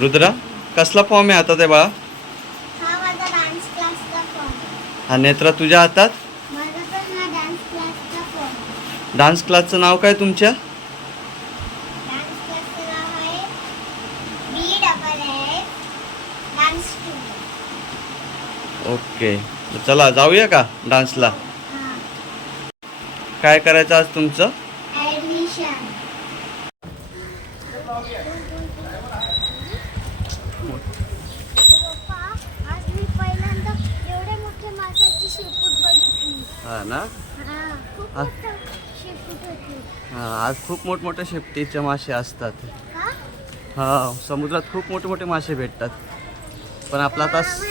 रुद्रा कसला फॉर्म आहे आता ते बाळा? हा माझा डान्स क्लासचा फॉर्म हा नेत्रा तुझ्या हातात? माझा पण हा डान्स क्लासचा फॉर्म डान्स क्लासचं नाव काय तुमच्या? डान्स क्लासचं नाव आहे B double S dance studio okay चला जाऊया का डान्सला हां. काय करायचं आज तुमचं? ॲडमिशन हा ना? हा खूप हा. आज खूप मोठमोठे शेपटीचे मासे असतात. हा समुद्रात खूप मोठे मोठे मासे भेटतात. पण आपला आता आज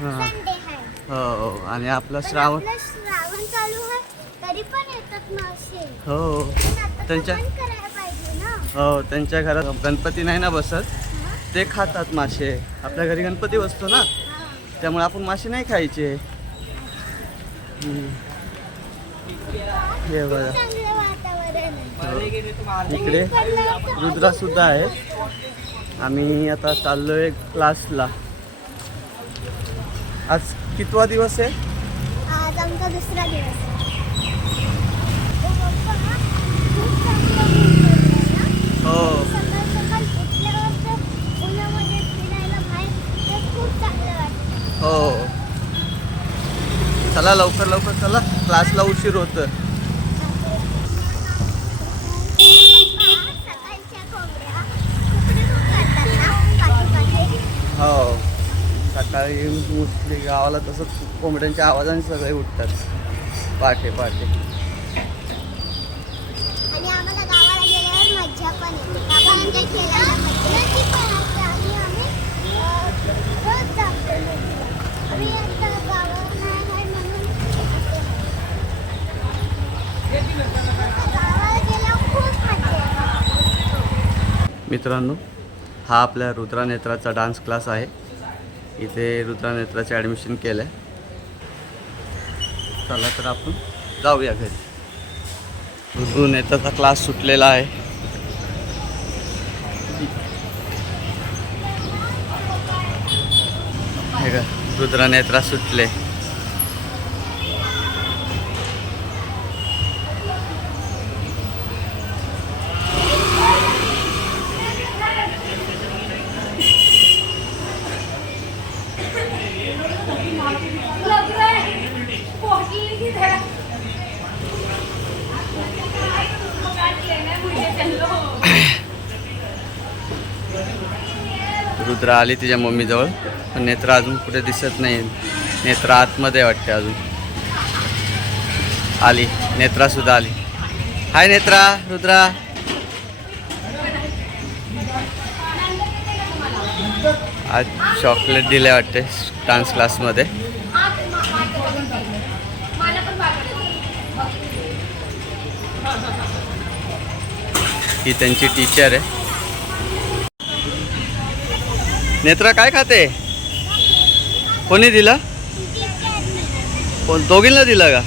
हा. हो आणि आपला श्रावण हो. त्यांच्या- हो त्यांच्या घरात गणपती नाही ना बसत? ते खातात मासे. आपल्या घरी गणपती बसतो ना. त्यामुळे आपण मासे नाही खायचे. हे बघा. इकडे रुद्रा सुद्धा आहे आम्ही आता चाललोय क्लासला. आज कितवा दिवस आहे? आज आमचा दुसरा दिवस. हो. सकाळ सकाळ उठल्यावर तर उन्हामध्ये फिरायला बाहेर तर खूप चांगलं वाटतं. हो. चला लवकर लवकर चला. क्लासला उशीर होतं हो. सकाळी मोस्टली गावाला तसंच कोंबड्यांच्या आवाजाने सगळे उठतात. पाठे पाठे आणि आम्हाला गावाला गेल्यावर मज्जा पण येते कारण ते खेळायला मज्जा पण असते आणि आम्ही अं, रोज जातो नदीला. आम्ही आता गावावर नाही आहे म्हणून येतो. आता गावाला गेल्यावर खूप मज्जा येते. मित्रांनो हा आपल्या रुद्रानेत्राचा डान्स क्लास आहे. इथे रुद्रानेत्राचे ॲडमिशन केलं आहे चला तर आपण जाऊया घरी. रुद्रनेत्राचा क्लास सुटलेला आहे. हे का रुद्रानेत्रा सुटले. रुद्रा आली तिच्या मम्मीजवळ. पण नेत्रा अजून कुठे दिसत नाही. नेत्रा आतमध्ये वाटते अजून. आली. नेत्रा सुद्धा आली. हाय नेत्रा रुद्रा. आज चॉकलेट दिले वाटते डान्स क्लासमध्ये ही त्यांची टीचर आहे. नेत्रा काय खाते? कोणी दिलं? कोण दोघींना दिलं का?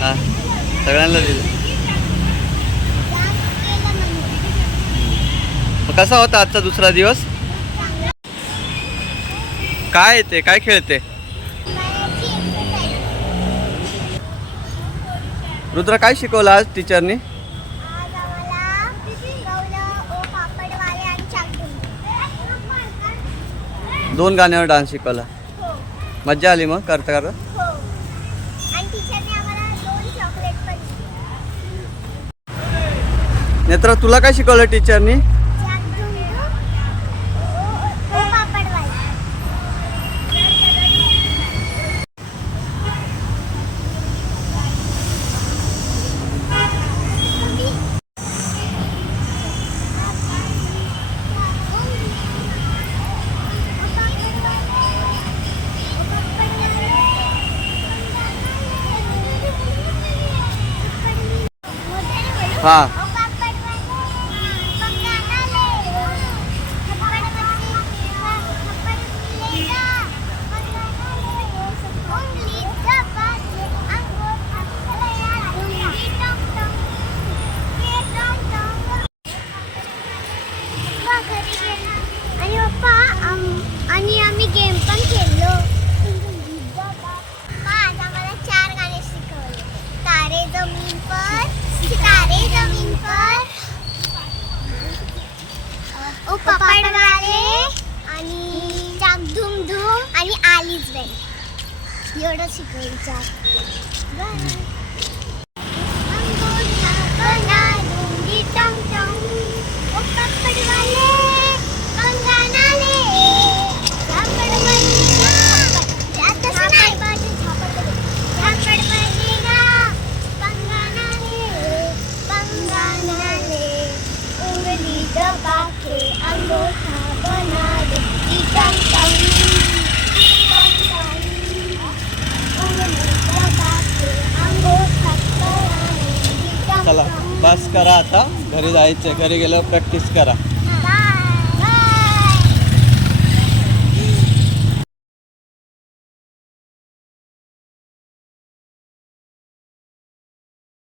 हा सगळ्यांना दिलं. मग कसा होता आजचा दुसरा दिवस? काय येते काय खेळते रुद्र काय शिकवलं आज टीचरनी आज आम्हाला गवलं, ओ पापडवाले आणि चाकून. दोन गाण्यावर डान्स शिकवला. हो. मज्जा आली मग करता करता? हो. नेत्रा तुला काय शिकवलं टीचरनी Ha. Ani kami game pan. भिजवेल एवढं शिकवेल चार बाय करा आता. घरी जायचं घरी गेल्यावर प्रॅक्टिस करा.